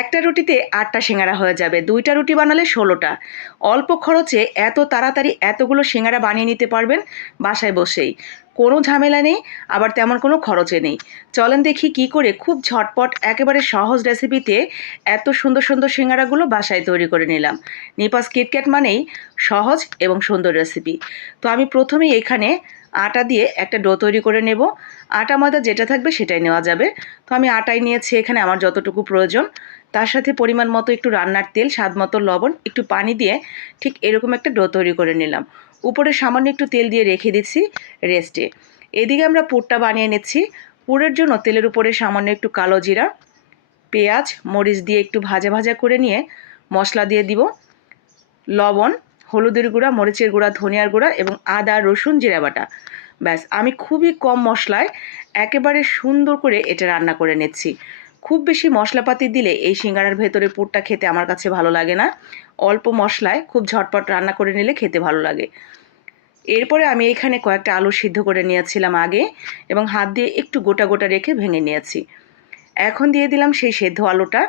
একটা রুটিতে আটটা সিঙ্গারা হয়ে যাবে। দুইটা রুটি বানালে ষোলোটা। অল্প খরচে এত তাড়াতাড়ি এতগুলো সিঙ্গারা বানিয়ে নিতে পারবেন বাসায় বসেই। কোনো ঝামেলা নেই, আবার তেমন কোনো খরচে নেই। চলেন দেখি কি করে খুব ঝটপট একেবারে সহজ রেসিপিতে এত সুন্দর সুন্দর সিঙ্গারাগুলো বাসায় তৈরি করে নিলাম। নিপাস কিটক্যাট মানেই সহজ এবং সুন্দর রেসিপি। তো আমি প্রথমেই এখানে আটা দিয়ে একটা ডো তৈরি করে নেব। আটা ময়দা যেটা থাকবে সেটাই নেওয়া যাবে। তো আমি আটাই নিয়েছি এখানে আমার যতটুকু প্রয়োজন। তার সাথে পরিমাণ মতো একটু রান্নার তেল, স্বাদ মতো লবণ, একটু পানি দিয়ে ঠিক এরকম একটা ডো তৈরি করে নিলাম। উপরে সামান্য একটু তেল দিয়ে রেখে দিচ্ছি রেস্টে। এদিকে আমরা পুরটা বানিয়ে নিচ্ছি। পুরের জন্য তেলের উপরে সামান্য একটু কালো জিরা, পেঁয়াজ, মরিচ দিয়ে একটু ভাজা ভাজা করে নিয়ে মশলা দিয়ে দিব। লবণ, হলুদের গুঁড়া, মরিচের গুঁড়া, ধনিয়ার গুঁড়া এবং আদা, রসুন, জিরা বাটা। ব্যাস, আমি খুবই কম মশলায় একেবারে সুন্দর করে এটা রান্না করে নিচ্ছি। খুব বেশি মশলাপাতি দিলে এই সিঙ্গারার ভেতরে পুরটা খেতে আমার কাছে ভালো লাগে না। অল্প মশলায় খুব ঝটপট রান্না করে নিলে খেতে ভালো লাগে। এরপরে আমি এখানে কয়েকটা আলু সিদ্ধ করে নিয়েছিলাম আগে এবং হাত দিয়ে একটু গোটা গোটা রেখে ভেঙে নিয়েছি। এখন দিয়ে দিলাম সেই সেদ্ধ আলুটা।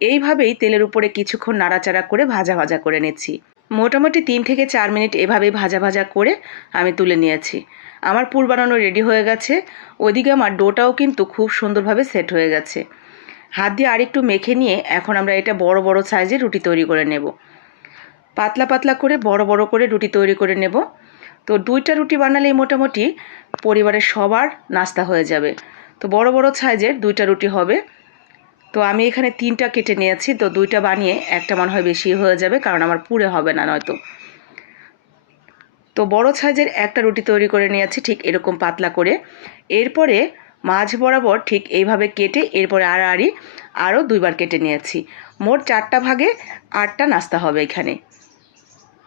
এইভাবেই তেলের উপরে কিছুক্ষণ নাড়াচাড়া করে ভাজা ভাজা করে নিচ্ছি। মোটামুটি তিন থেকে চার মিনিট এভাবেই ভাজা ভাজা করে আমি তুলে নিয়েছি। আমার পুর বানানো রেডি হয়ে গেছে। ওইদিকে আমার ডোটাও কিন্তু খুব সুন্দরভাবে সেট হয়ে গেছে। হাত দিয়ে আরেকটু মেখে নিয়ে এখন আমরা এটা বড় বড় সাইজে রুটি তৈরি করে নেব। পাতলা পাতলা করে বড় বড় করে রুটি তৈরি করে নেব। তো দুইটা রুটি বানালেই মোটামুটি পরিবারের সবার নাস্তা হয়ে যাবে। তো বড় বড় সাইজের দুইটা রুটি হবে। তো আমি এখানে তিনটা কেটে নিয়েছি। তো দুইটা বানিয়ে একটা মনে হয় বেশি হয়ে যাবে কারণ আমার পুরে হবে না নয়তো। তো বড় সাইজের একটা রুটি তৈরি করে নিয়েছি ঠিক এরকম পাতলা করে। এরপরে মাঝ বরাবর ঠিক এইভাবে কেটে এরপরে আড়াআড়ি আরও দুইবার কেটে নিয়েছি। মোট চারটা ভাগে আটটা নাস্তা হবে এখানে।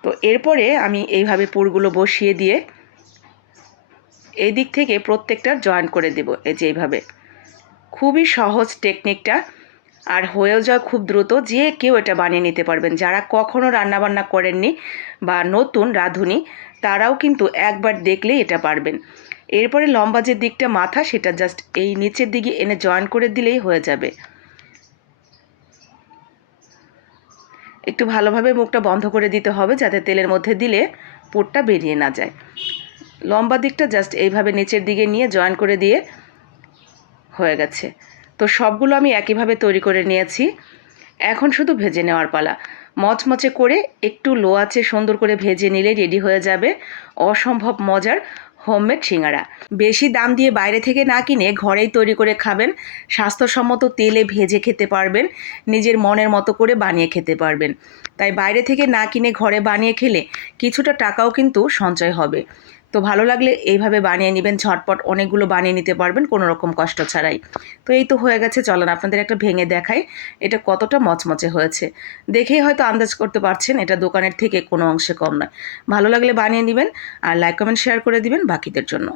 তো এরপরে আমি এইভাবে পুরগুলো বসিয়ে দিয়ে এই দিক থেকে প্রত্যেকটার জয়েন করে দেব এই যে এইভাবে। খুবই সহজ টেকনিকটা আর হয়েও যায় খুব দ্রুত। যে কেউ এটা বানিয়ে নিতে পারবেন। যারা কখনও রান্নাবান্না করেননি বা নতুন রাঁধুনি, তারাও কিন্তু একবার দেখলেই এটা পারবেন। এরপরে লম্বা যে দিকটা মাথা, সেটা জাস্ট এই নিচের দিকে এনে জয়েন করে দিলেই হয়ে যাবে। একটু ভালোভাবে মুখটা বন্ধ করে দিতে হবে, যাতে তেলের মধ্যে দিলে পোটটা বেরিয়ে না যায়। লম্বা দিকটা জাস্ট এইভাবে নিচের দিকে নিয়ে জয়েন করে দিয়ে হয়ে গেছে। তো সবগুলো আমি একইভাবে তৈরি করে নিয়েছি। এখন শুধু ভেজে নেওয়ার পালা। মচমচে করে একটু লো আছে সুন্দর করে ভেজে নিলে রেডি হয়ে যাবে। অসম্ভব মজার। হোমমেড সিঙ্গারা। বেশি দাম দিয়ে বাইরে থেকে না কিনে ঘরেই তৈরি করে খাবেন, স্বাস্থ্যসম্মত তেলে ভেজে খেতে পারবেন, নিজের মনের মতো করে বানিয়ে খেতে পারবেন। তাই বাইরে থেকে না কিনে ঘরে বানিয়ে খেলে কিছুটা টাকাও কিন্তু সঞ্চয় হবে। তো ভালো লাগলে এইভাবে বানিয়ে নেবেন, ঝটপট অনেকগুলো বানিয়ে নিতে পারবেন, কোনো রকম কষ্ট ছাড়াই। তো এই তো হয়ে গেছে, চলেন আপনাদের একটা ভেঙে দেখাই, এটা কতটা মচমচে হয়েছে। দেখেই হয়তো আন্দাজ করতে পারছেন, এটা দোকানের থেকে কোনো অংশে কম নয়। ভালো লাগলে বানিয়ে নেবেন আর লাইক কমেন্ট শেয়ার করে দিবেন বাকিদের জন্য।